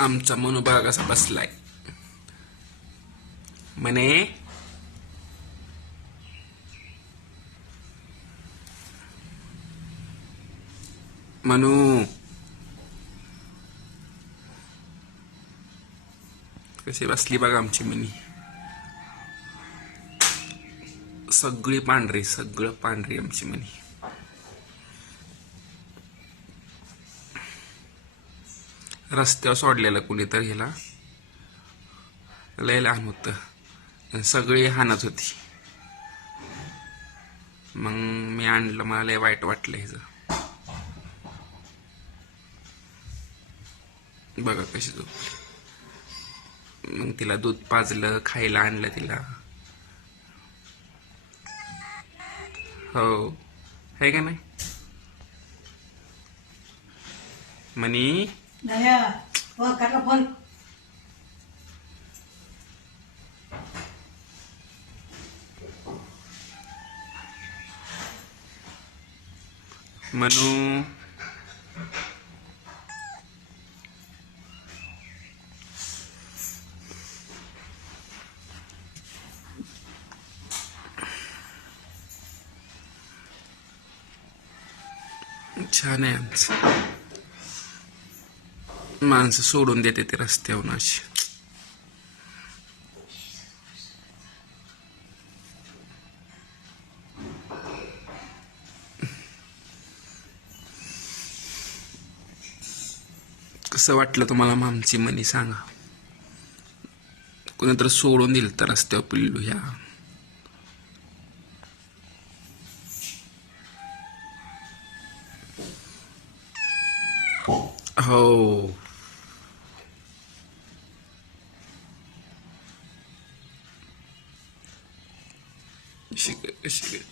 आमचा मनोबा कसा बसलाय. म्हणे मनू कशी बसली बघा आमची मनी. सगळी पांढरी सगळं पांढरी आमची मनी. रस्त्यावर सोडलेलं कुणीतरी ह्याला. लय लहान होतं. सगळी हानत होती. मग मी आणलं. मला लय वाईट वाटलं ह्याचं. बघा कशी झोपली. मग तिला दूध पाजलं खायला आणलं तिला. हो. है का नाही? मनी? दया हो काढला फोन. मनू. छान आहे आमचं. माणसं सोडून देते ते रस्त्यावरून अशी. कसं वाटलं तुम्हाला मामची मनी सांगा? कोणीतरी सोडून दिलं तर रस्त्यावर पिल्लू ह्या. हो. Işık, ışık.